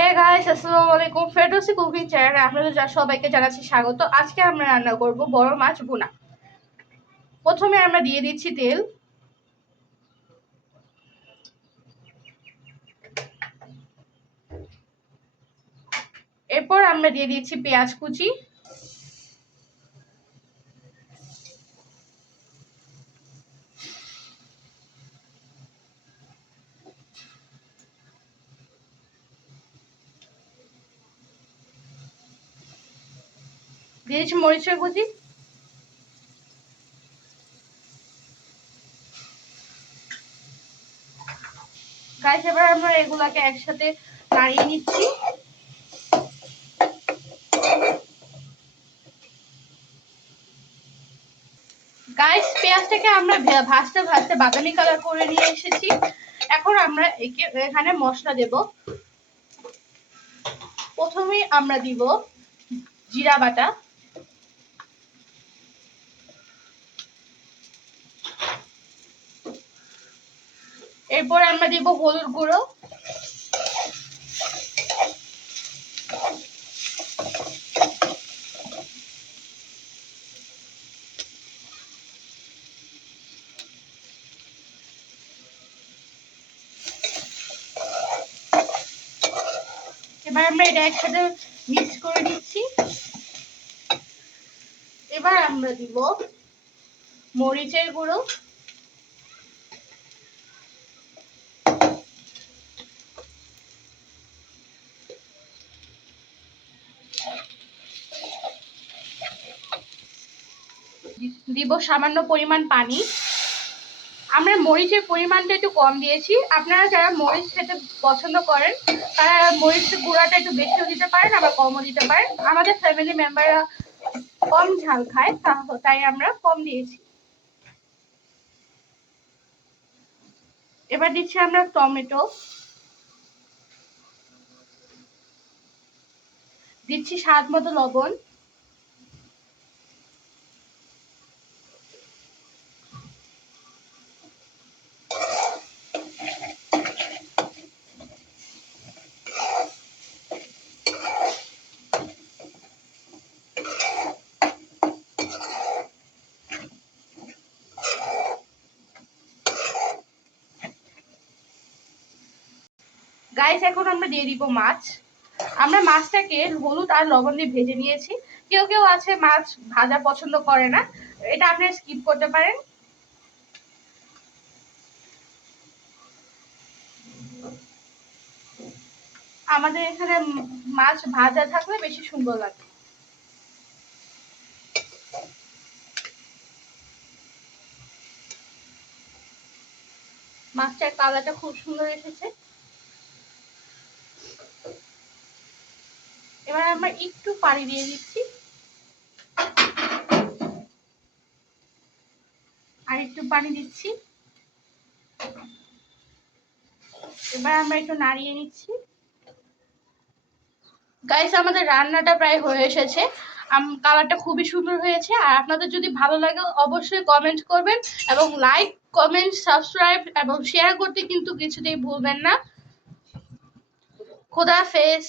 Hey guys, আসসালামু আলাইকুম। Ferdousi cooking চ্যানেলে আপনাদের সবাইকে জানাচ্ছি স্বাগত। আজকে আমরা রান্না করব বড় মাছ ভুনা। প্রথমে আমরা দিয়ে দিচ্ছি তেল। এরপর আমরা দিয়ে দিচ্ছি পেঁয়াজ কুচি, দিয়ে দিচ্ছি মরিচের কুচি, গাইস এবার আমরা এগুলাকে একসাথে নাড়িয়ে নিচ্ছি। গাইস পেঁয়াজটাকে আমরা ভাজতে ভাজতে বাদামি কালার করে নিয়ে এসেছি। এখন আমরা এখানে মশলা দেব। প্রথমেই আমরা দিব জিরা বাটা, এরপর আমরা দিব হলুদ গুঁড়ো, এবার আমরা এটা একসাথে মিক্স করে দিচ্ছি। এবার আমরা দিব মরিচের গুঁড়ো, দিব সামান্য পরিমাণ পানি। আমরা মরিচের পরিমাণটা একটু কম দিয়েছি। আপনারা যারা মরিচ খেতে পছন্দ করেন তারা মরিচের গুঁড়াটা একটু বেশিও দিতে পারেন, আবার কমও দিতে পারেন। আমাদের ফ্যামিলি মেম্বাররা কম ঝাল খায়, তাই আমরা কম দিয়েছি। এবার দিচ্ছি আমরা টমেটো, দিচ্ছি স্বাদ মতো লবণ, গাইস এখন আমরা দিয়ে দিব মাছ। আমরা মাছটাকে হলুদ আর লবণ দিয়ে ভেজে নিয়েছি। কেউ কেউ আছে মাছ ভাজা পছন্দ করে না, এটা আপনারা স্কিপ করতে পারেন। আমাদের এখানে মাছ ভাজা থাকলে বেশি সুন্দর লাগে। মাছটার কালারটা খুব সুন্দর এসেছে। এবার আমরা একটু পানি দিয়ে দিচ্ছি, আর একটু পানি দিচ্ছি। এবার আমরা একটু নাড়িয়ে নিচ্ছি। গাইস আমাদের রান্নাটা প্রায় হয়ে এসেছে। কালারটা খুবই সুন্দর হয়েছে। আর আপনাদের যদি ভালো লাগে অবশ্যই কমেন্ট করবেন, এবং লাইক, কমেন্ট, সাবস্ক্রাইব এবং শেয়ার করতে কিন্তু কিছুতেই ভুলবেন না। খোদা হাফেজ।